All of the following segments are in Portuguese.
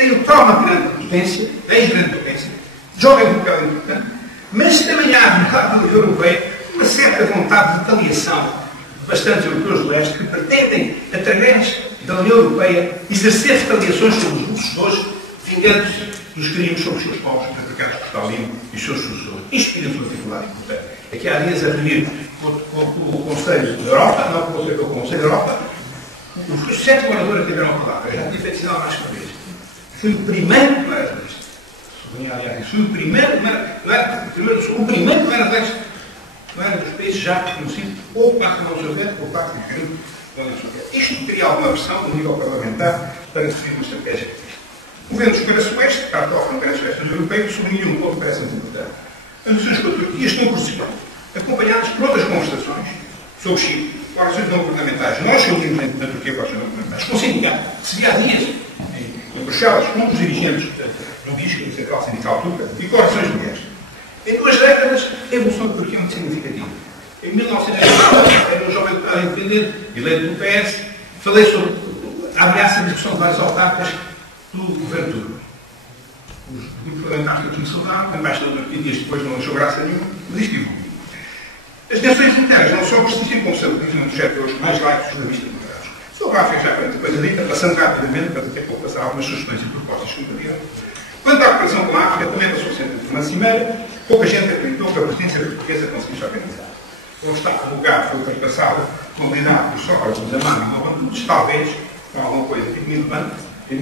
tem o trauma de grande potência, da ex-grande potência, joga um papel importante, mas também há na União Europeia uma certa vontade de retaliação de bastantes europeus do leste que pretendem, através da União Europeia, exercer retaliações sobre os lucidores, vingando-se dos crimes sobre os seus povos, praticados por Stalin e os seus sucessores. Isto tinha sua dificuldade. Portanto, aqui há dias a reunir com o Conselho da Europa, não com o Conselho da Europa, os 7 oradores que tiveram a palavra. Eu já tinha feito sinal mais uma vez. Foi o primeiro que não era deste. Aliás, foi o primeiro, não era deste. Não era dos países já reconhecidos, ou parte da União Soviética, ou parte do período da União Soviética. Isto cria alguma pressão no nível parlamentar para definir uma estratégia. O governo escolha Sueste, parte ao Congresso, os europeus sublinham um ponto que parece muito importante. As negociações com a Turquia estão por cima, acompanhadas por outras conversações sobre Chipre, com ações não governamentais. Nós reunimos na Turquia com ações não governamentais, com o sindicato, que se via há dias em Bruxelas, com os dirigentes do DISC, do Central Sindical Turca, e com ações mulheres. Em 2 décadas, a evolução da Turquia é muito significativa. Em 1990, era um jovem deputado independente, eleito do PS, falei sobre a ameaça de discussão de vários autarcas do governo turco. Os parlamentares turcos me saudaram, a embaixador da Turquia dias depois não achou graça nenhuma, mas isto evolui. As tensões internas não só persistem, como sempre dizem um dos setores mais laicos da vista modernos. Sobre a África, já para depois a dita, passando rapidamente, para ter que passar algumas sugestões e propostas que me quanto à cooperação com a África, também passou sempre por uma cimeira, pouca gente acreditou que a presidência portuguesa conseguisse organizar. Como está colocado, foi ultrapassado, combinado por Sócrates, da mão e Nobandudes, talvez, com alguma coisa tipo militante, um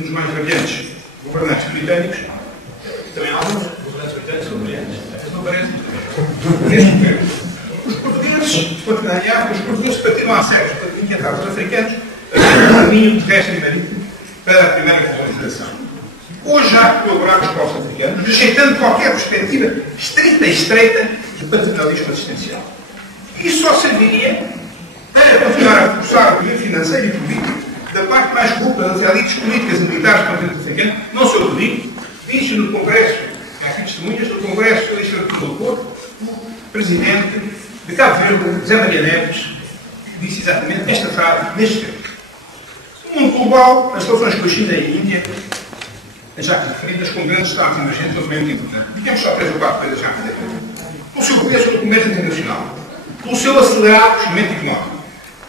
dos mais brilhantes governantes britânicos, e também alguns governantes britânicos são brilhantes, mas não parece. Os portugueses, os portugueses partiram a sério, para inquietar os africanos, a caminho de terrestre e marítimo para a primeira colonização. Hoje já colaborar com os povos africanos, rejeitando qualquer perspectiva estrita e estreita de paternalismo assistencial. Isso só serviria para continuar a forçar o poder financeiro e político da parte mais corrupta das elites políticas e militares do continente africano. Não se eu digo, disse no Congresso, há aqui testemunhas, no Congresso da Legislatura do Porto, o Presidente de Cabo Verde, José Maria Neves, disse exatamente esta frase neste tempo. No mundo global, as relações com a China e a Índia, já referidas como grandes estados emergentes, são muito importantes. E temos só 3 ou 4 coisas já a dizer. Pelo seu poder sobre o comércio internacional, pelo seu acelerado crescimento económico,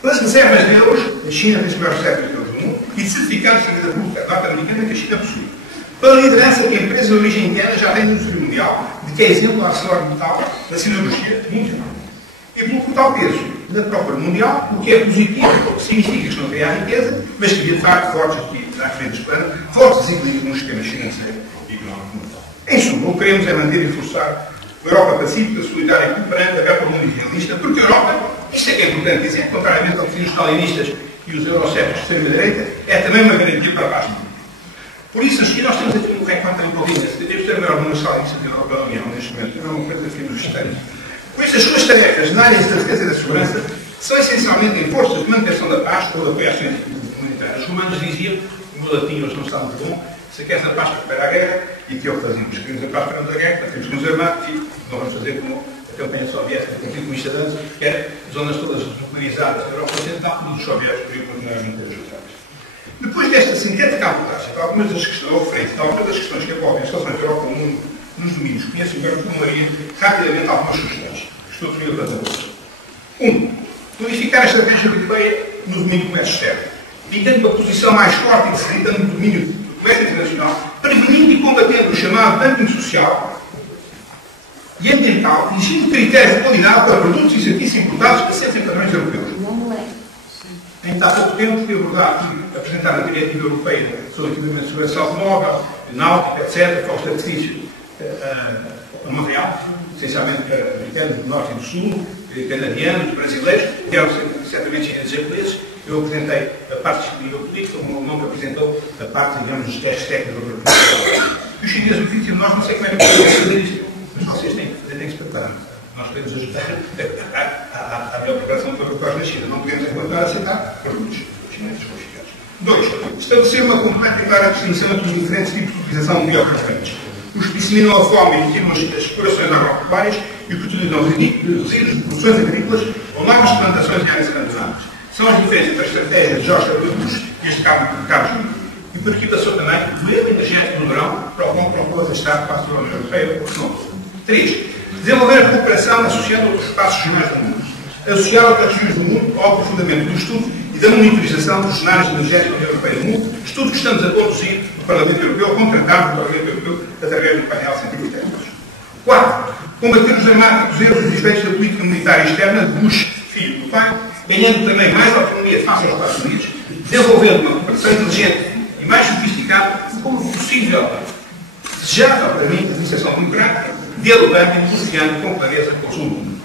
pelas reservas de euros, a China tem as maiores reservas de euros do mundo, e de certificados de vida pública norte-americana que a China possui. Pela liderança que a empresa de origem indiana já tem no indústria mundial, de que é exemplo a ArcelorMittal da siderurgia mundial. E pelo total peso da procura mundial, o que é positivo, significa que não cria riqueza, mas que de facto fortes aqui à frente do plano, fortes desequilíbrios no esquema financeiro e económico mundial. Em suma, o que queremos é manter e reforçar uma Europa pacífica, solidária e cooperante, aberta ao mundo idealista, porque a Europa, isto é que é importante dizer, contrariamente ao que dizem os stalinistas e os eurocéticos de extrema-direita, é também uma garantia para a paz mundial. Por isso, aqui nós temos aqui um recorde em política. Se devemos ter maior número de stalinistas da União neste momento, é uma coisa que nos gostamos. Por isso, as suas tarefas na área da defesa e da segurança são essencialmente em forças de manutenção da paz ou de apoio às ciências humanitárias. Os romanos diziam, o meu latim hoje não está muito bom, se queres a paz para a guerra, e que é o que fazemos. Se queremos a paz para a guerra, temos que nos armar, e não vamos fazer como a campanha soviética do Partido Comunista de antes, que era zonas todas nuclearizadas da Europa Ocidental, onde os soviéticos podiam continuar a manter as atrás. Depois desta sintética abordagem de algumas das questões, ou frente de algumas das questões que envolvem as relações da Europa ao mundo nos domínios que conheço, eu tomaria rapidamente algumas sugestões. Estou disponível para todas. 1. Modificar a estratégia europeia no domínio do comércio externo, indicando uma posição mais forte e decidida no domínio do comércio internacional, prevenindo e combatendo o chamado dumping social e ambiental, exigindo critérios de qualidade para produtos e serviços importados que aceitem padrões europeus. Ainda há pouco tempo fui apresentar a diretiva europeia sobre equipamento de segurança automóvel, náutica, etc., para os taxistas a Montreal, essencialmente para americanos do norte e do sul, canadianos, brasileiros, que eram certamente chineses e japoneses. Eu apresentei a parte disponível política, o meu nome apresentou a parte, digamos, dos testes técnicos do governo. E os chineses me dizem, nós não sei como é que podemos fazer isto, mas vocês têm que experimentar. Nós podemos ajudar à melhor preparação para o na China. Não podemos encontrar aceitar produtos chineses qualificados. 2. Estabelecer uma completa e clara distinção entre os diferentes tipos de utilização de biocarburantes. Os que disseminam a fome e motivam as explorações agropecuárias e os que utilizam resíduos de produções agrícolas ou novas plantações em áreas abandonadas. São as diferenças entre a estratégia de George W. Bush e as de Carlos e por aqui passou também o modelo energético do verão, para o qual propôs estar para a União Europeia. 3. Desenvolver a cooperação associada aos espaços regionais do mundo, associada às regiões do mundo ao aprofundamento do estudo e da monitorização dos cenários energéticos da União Europeia do mundo, estudo que estamos a conduzir no Parlamento Europeu, contratado pelo Parlamento Europeu através do painel científico técnicos. 4. Combater os dramáticos erros e efeitos da política militar externa de Bush, filho do pai, ganhando também mais autonomia face aos Estados Unidos, desenvolvendo uma cooperação inteligente e mais sofisticada como possível, desejável para mim, a administração democrática, dialogando e negociando com clareza com o sul do mundo.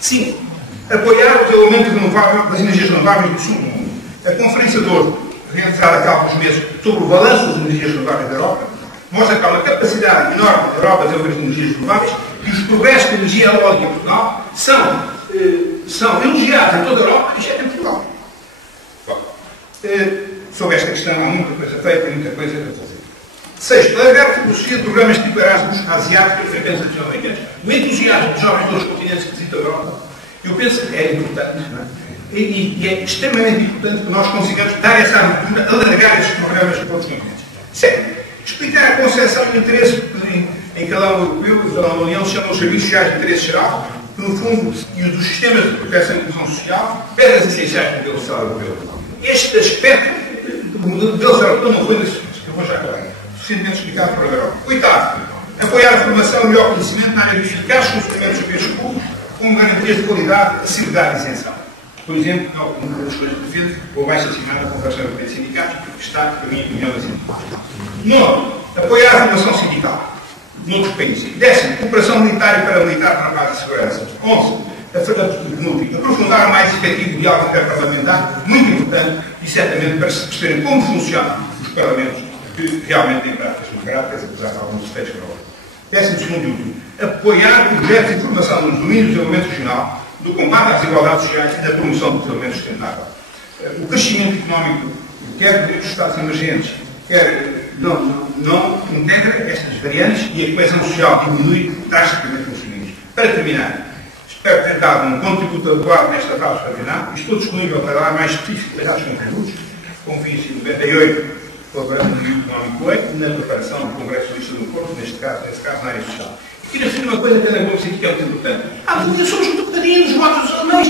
5. Apoiar o desenvolvimento das energias renováveis do sul do mundo. A Conferência de Oslo, realizada há alguns meses sobre o balanço das energias renováveis da Europa, mostra que há uma capacidade enorme da Europa de desenvolver as energias renováveis e os progressos da energia eólica em Portugal são elogiados em toda a Europa, exceto em Portugal. Sobre esta questão há muita coisa feita e muita coisa a fazer. 6. Largar a filosofia de programas tipo Erasmus asiáticos e africanos latino-americanos. O entusiasmo dos jovens dos continentes que visitam a Europa, eu penso que é importante, não é? E é extremamente importante que nós consigamos dar essa abertura, alargar estes programas para outros continentes. 7. Explicar a concepção e o interesse em cada um europeu e cada uma União se chamam os serviços sociais de interesse geral, que no fundo, e os dos sistemas de proteção e inclusão social, pedras essenciais do modelo social europeu. Este aspecto do modelo social europeu não foi das que eu vou já acabar, suficientemente explicado para a Europa. 8. Apoiar a formação e o melhor conhecimento na área de eficaz funcionamento dos serviços públicos, com garantias de qualidade, acessibilidade e isenção. Por exemplo, uma das coisas que defende, ou vai-se assinar a Convenção Europeia de Sindicatos, que está, para mim, em união das sindicatos. 9. Apoiar a formação sindical noutros países. 10. Cooperação militar e paramilitar para a paz e segurança. 11. Aprofundar o mais efetivo diálogo interparlamentar, muito importante, e certamente para se perceberem como funcionam os parlamentos que realmente têm práticas democráticas, apesar de alguns defeitos que não houve. 12. e último. Apoiar projetos de formação nos domínios do desenvolvimento regional, do combate às desigualdades sociais e da promoção do desenvolvimento sustentável. O crescimento económico, quer dos Estados emergentes, quer não integra estas variantes e a coesão social diminui drasticamente nos domínios. Para terminar, espero ter dado um contributo adequado nesta fase para terminar. Estou disponível para dar mais específico para os contributos, como fiz em 98, colaborando no Económico 8, na preparação do Congresso Socialista do Porto, neste caso na área social. Queria referir uma coisa que era bom que é muito importante. Somos muito pequeninos, os votos alemães, a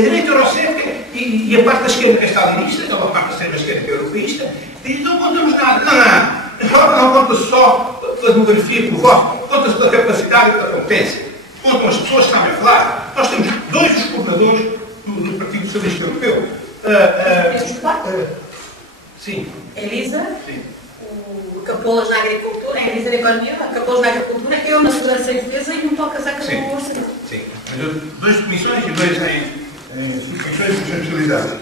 direita eurocética e a parte da esquerda que é stalinista, então a parte da extrema esquerda que é europeísta, e não contamos nada. Não. A Europa não conta só pela demografia, pelo voto, conta-se pela capacidade e pela competência. Contam as pessoas que sabem falar. Nós temos 2 dos coordenadores do Partido Socialista Europeu. Sim. Elisa. Sim. O Capolas na Agricultura, a Elisa da Economia, Capolas na Agricultura, eu na Segurança e Defesa e não toca a saca com o orçamento. Sim. Mas 2 comissões e 2 em subcomissões e comissões especializadas.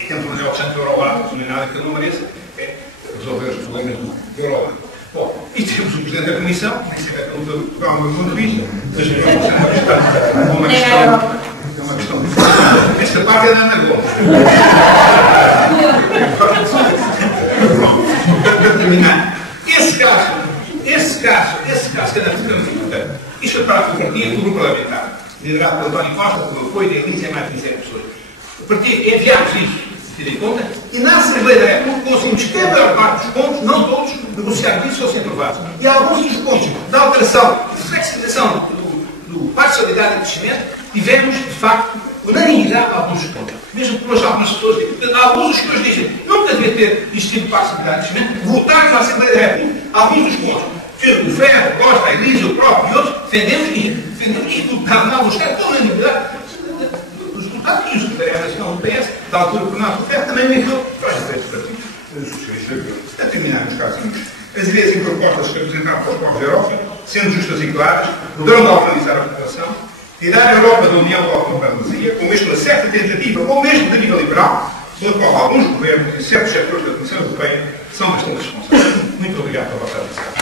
E temos fazer o centro Eurolab, não é nada que ele não mereça, é resolver os problemas do Eurolab. Bom, e temos o Presidente da Comissão, nem sei a luta do meu ponto de vista, mas é uma questão diferente. Esta parte é da Ana Gomes. Para terminar, esse caso que é muito importante. Isto é para o partido do grupo parlamentar, liderado pelo António Costa, pelo apoio da Elisa e mais de 20 pessoas. O partido enviámos isso, ter em conta, e na Assembleia da República conseguimos que a maior parte dos pontos, não todos, negociar isso fossem aprovados. E alguns dos pontos da alteração e de flexibilização do Pacto de Solidariedade e Crescimento, tivemos, de facto, unanimidade a alguns dos pontos. Mesmo que hoje algumas pessoas dizem, alguns dos que hoje dizem, nunca devia ter existido Pacto de Solidariedade e Crescimento, votaram na Assembleia da República. Alguns dos pontos. O Ferro, o Costa, a Elisa, o próprio e outros, defendemos isto do Cardenal dos Caras, com unanimidade. Os deputados e o Secretário Nacional do PS, da altura por nós, o Ferro também me enviou para os partidos. A terminar, meus caros amigos, as ideias e propostas que apresentaram para os povos da Europa, sendo justas e claras, poderão galvanizar a população, tirar a Europa da União da Autocracia, com mesmo uma certa tentativa, ou mesmo de nível liberal, pela qual alguns governos e certos setores da Comissão Europeia são bastante responsáveis. Muito obrigado pela vossa atenção.